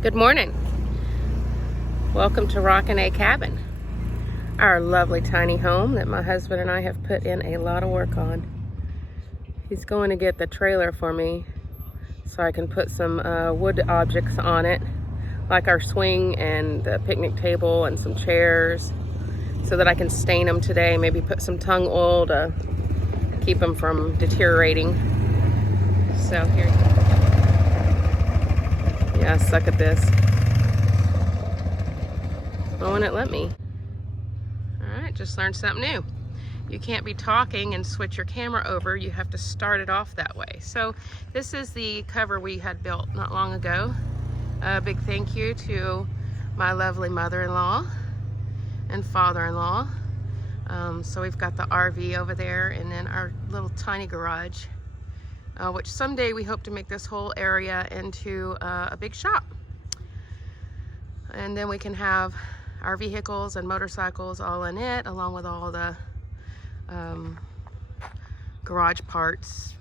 Good morning. Welcome to Rockin A Cabin, our lovely tiny home that my husband and I have put in a lot of work on. He's going to get the trailer for me so I can put some wood objects on it, like our swing and the picnic table and some chairs, so that I can stain them today, maybe put some tung oil to keep them from deteriorating. So here you go. Yeah, I suck at this. Why won't it let me? All right, just learned something new. You can't be talking and switch your camera over. You have to start it off that way. So this is the cover we had built not long ago. A big thank you to my lovely mother-in-law and father-in-law. So we've got the RV over there and then our little tiny garage, which someday we hope to make this whole area into a big shop. And then we can have our vehicles and motorcycles all in it, along with all the garage parts.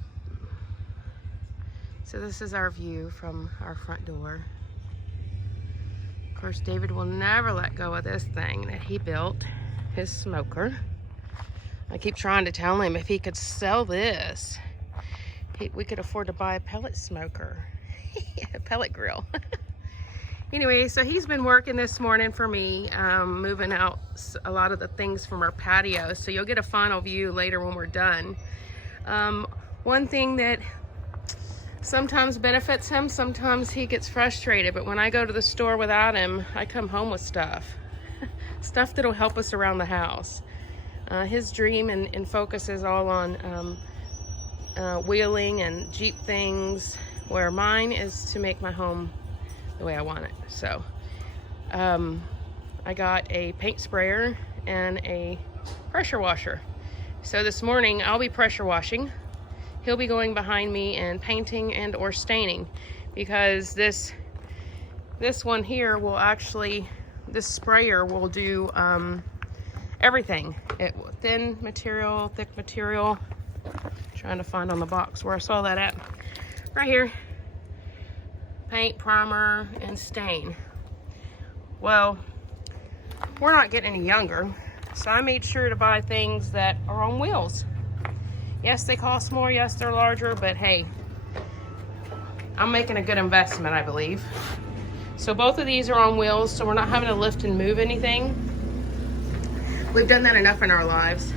So this is our view from our front door. Of course, David will never let go of this thing that he built, his smoker. I keep trying to tell him if he could sell this, we could afford to buy a pellet smoker, a pellet grill. Anyway, so he's been working this morning for me, moving out a lot of the things from our patio. So you'll get a final view later when we're done. One thing that sometimes benefits him, sometimes he gets frustrated, but when I go to the store without him, I come home with stuff. Stuff that'll help us around the house. His dream and focus is all on wheeling and Jeep things, where mine is to make my home the way I want it. So I got a paint sprayer and a pressure washer. So this morning I'll be pressure washing. He'll be going behind me and painting and or staining, because this one here will actually, this sprayer will do everything. Thin material, thick material. Trying to find on the box where I saw that at. Right here. Paint, primer, and stain. Well, we're not getting any younger, so I made sure to buy things that are on wheels. Yes, they cost more, yes, they're larger, but hey, I'm making a good investment, I believe. So both of these are on wheels, so we're not having to lift and move anything. We've done that enough in our lives.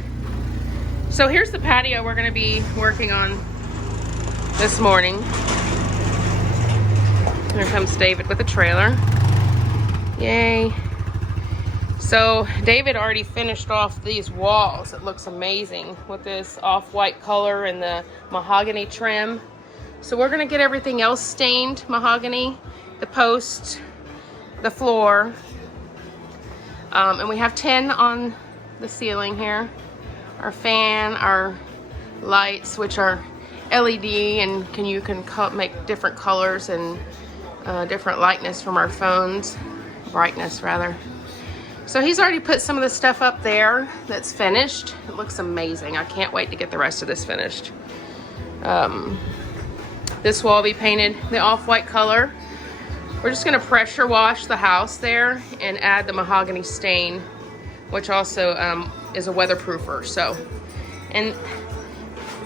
So here's the patio we're gonna be working on this morning. Here comes David with a trailer. Yay. So David already finished off these walls. It looks amazing with this off-white color and the mahogany trim. So we're gonna get everything else stained mahogany, the post, the floor. And we have 10 on the ceiling here. Our fan, our lights, which are LED, and you can make different colors and different lightness from our phones, brightness rather. So he's already put some of the stuff up there that's finished. It looks amazing. I can't wait to get the rest of this finished. This wall will be painted the off-white color. We're just gonna pressure wash the house there and add the mahogany stain, which also is a weatherproofer. So, and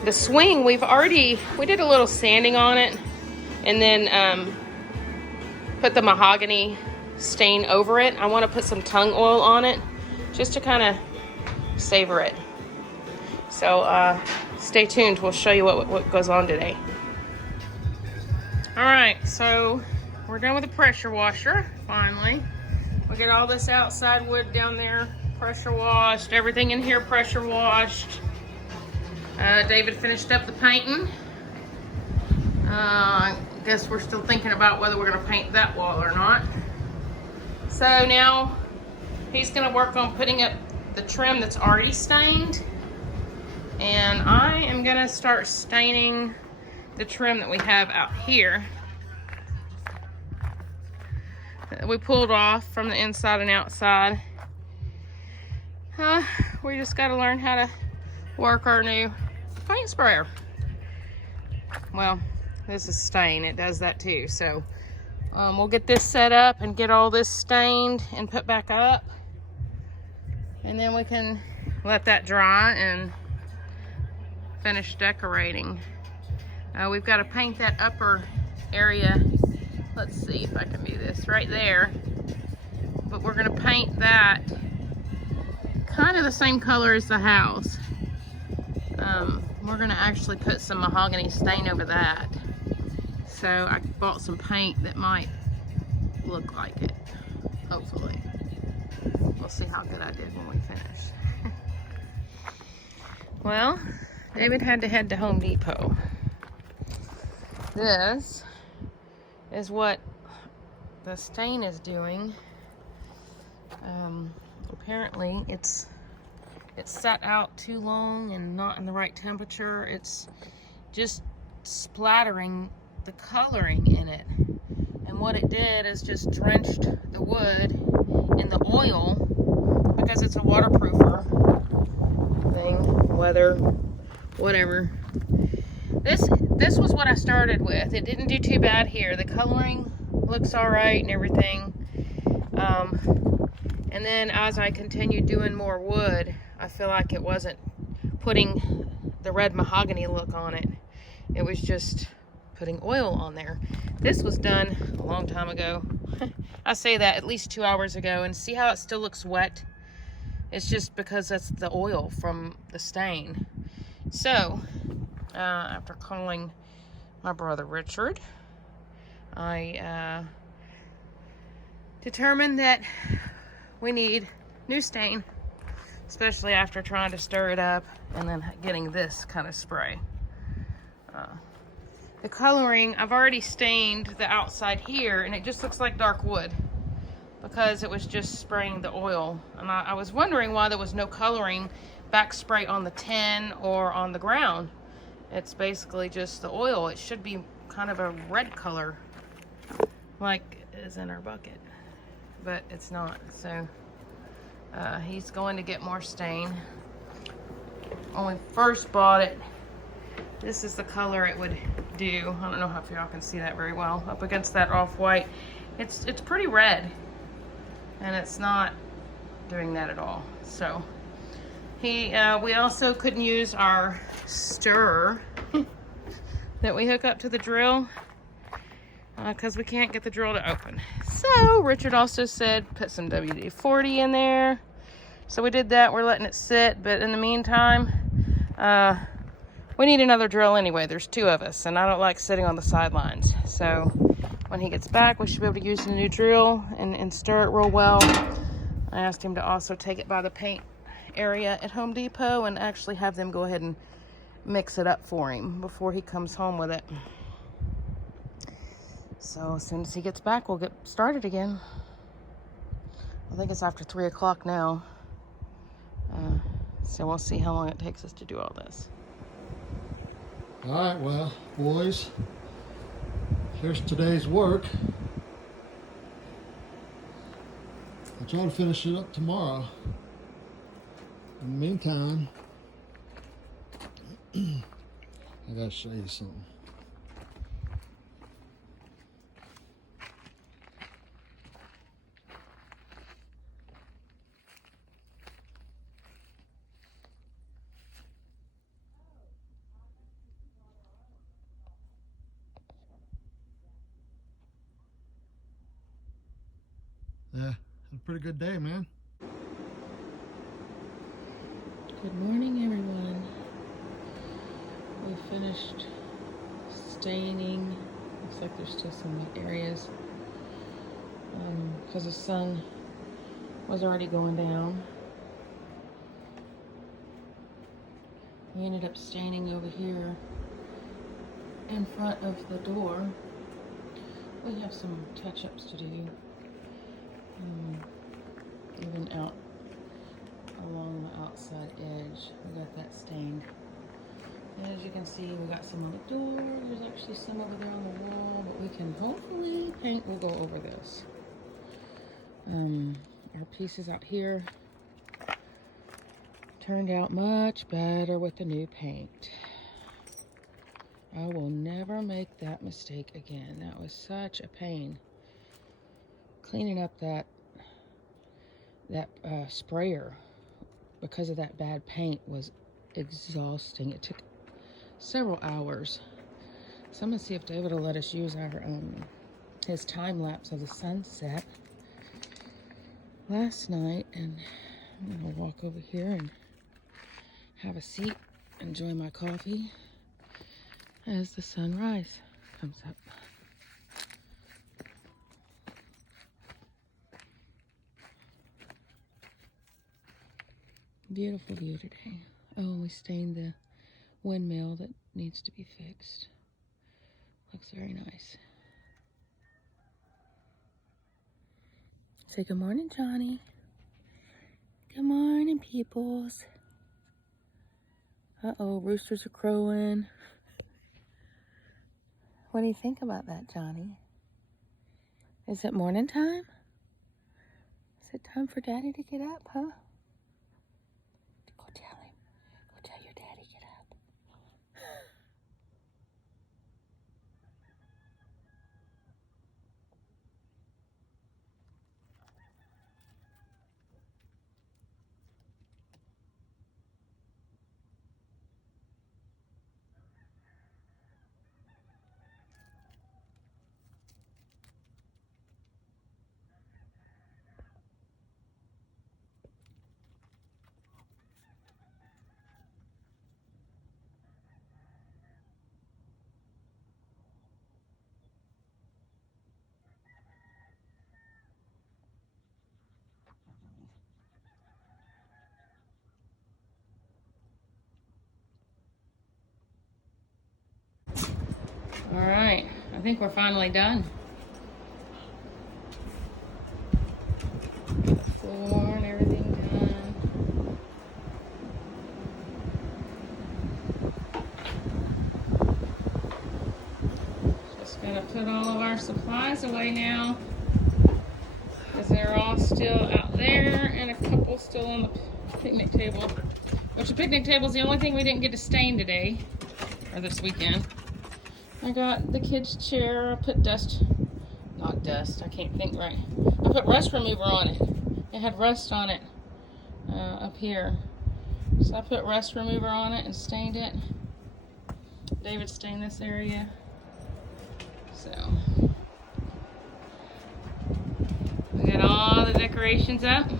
the swing, we did a little sanding on it, and then put the mahogany stain over it. I want to put some tung oil on it just to kind of savor it. So stay tuned. We'll show you what goes on today. All right, so we're done with the pressure washer, finally. We get all this outside wood down there pressure washed, everything in here pressure washed. David finished up the painting. I guess we're still thinking about whether we're gonna paint that wall or not. So now he's gonna work on putting up the trim that's already stained. And I am gonna start staining the trim that we have out here. We pulled off from the inside and outside. We just gotta learn how to work our new paint sprayer. Well, this is stain, it does that too. So We'll get this set up and get all this stained and put back up. And then we can let that dry and finish decorating. We've got to paint that upper area. Let's see if I can do this right there. But we're going to paint that kind of the same color as the house. We're going to actually put some mahogany stain over that. So I bought some paint that might look like it, hopefully. We'll see how good I did when we finish. Well, David had to head to Home Depot. This is what the stain is doing. Apparently it's sat out too long and not in the right temperature. It's just splattering the coloring in it. And what it did is just drenched the wood in the oil, because it's a waterproofer thing, weather, whatever. This was what I started with. It didn't do too bad here. The coloring looks all right and everything. And then as I continued doing more wood, I feel like it wasn't putting the red mahogany look on it. It was just putting oil on there. This was done a long time ago. I say that at least 2 hours ago, and see how it still looks wet? It's just because that's the oil from the stain. So, after calling my brother Richard, I determined that we need new stain, especially after trying to stir it up and then getting this kind of spray. The coloring, I've already stained the outside here, and it just looks like dark wood because it was just spraying the oil. And I was wondering why there was no coloring back spray on the tin or on the ground. It's basically just the oil. It should be kind of a red color like is in our bucket, but it's not. So he's going to get more stain. When we first bought it, this is the color it would do. I don't know if y'all can see that very well up against that off-white. It's pretty red, and it's not doing that at all. So we also couldn't use our stirrer that we hook up to the drill because we can't get the drill to open. So Richard also said put some WD-40 in there. So we did that. We're letting it sit, but in the meantime, we need another drill anyway. There's 2 of us, and I don't like sitting on the sidelines. So when he gets back, we should be able to use the new drill and stir it real well. I asked him to also take it by the paint area at Home Depot and actually have them go ahead and mix it up for him before he comes home with it. So as soon as he gets back, we'll get started again. I think it's after 3 o'clock now. So we'll see how long it takes us to do all this. All right, well, boys, here's today's work. I'll try to finish it up tomorrow. In the meantime, I gotta show you something. Yeah, had a pretty good day, man. Good morning, everyone. We finished staining. Looks like there's still some wet areas because the sun was already going down. We ended up staining over here in front of the door. We have some touch-ups to do. Even out along the outside edge, we got that stained. And as you can see, we got some on the door. There's actually some over there on the wall, but we can hopefully paint will go over this. Our pieces out here turned out much better with the new paint. I will never make that mistake again. That was such a pain cleaning up that sprayer because of that bad paint was exhausting. It took several hours. So I'm gonna see if David will let us use our his time lapse of the sunset last night, and I'm gonna walk over here and have a seat, enjoy my coffee as the sunrise comes up. Beautiful view today. Oh, and we stained the windmill that needs to be fixed. Looks very nice. Say good morning, Johnny. Good morning, peoples. Uh-oh, roosters are crowing. What do you think about that, Johnny? Is it morning time? Is it time for Daddy to get up, huh? Go tell him. Go tell your daddy get up. All right, I think we're finally done. The floor and everything done. Just gotta put all of our supplies away now, because they're all still out there and a couple still on the picnic table. Which the picnic table is the only thing we didn't get to stain today, or this weekend. I got the kids' chair. I put not dust, I can't think right. I put rust remover on it. It had rust on it up here. So I put rust remover on it and stained it. David stained this area. So we got all the decorations up.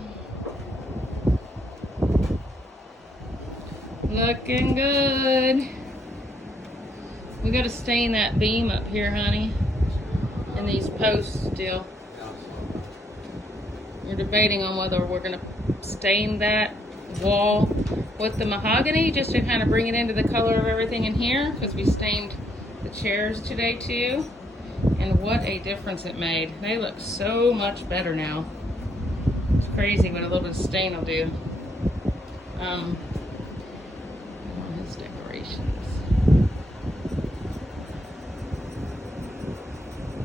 Looking good. We gotta stain that beam up here, honey, and these posts still. We're debating on whether we're gonna stain that wall with the mahogany just to kind of bring it into the color of everything in here, because we stained the chairs today too, and what a difference it made. They look so much better now. It's crazy what a little bit of stain will do. His decorations.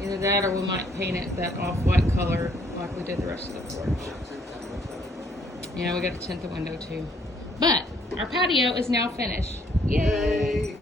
Either that or we might paint it that off-white color like we did the rest of the porch. Yeah, we got to tint the window too. But our patio is now finished. Yay!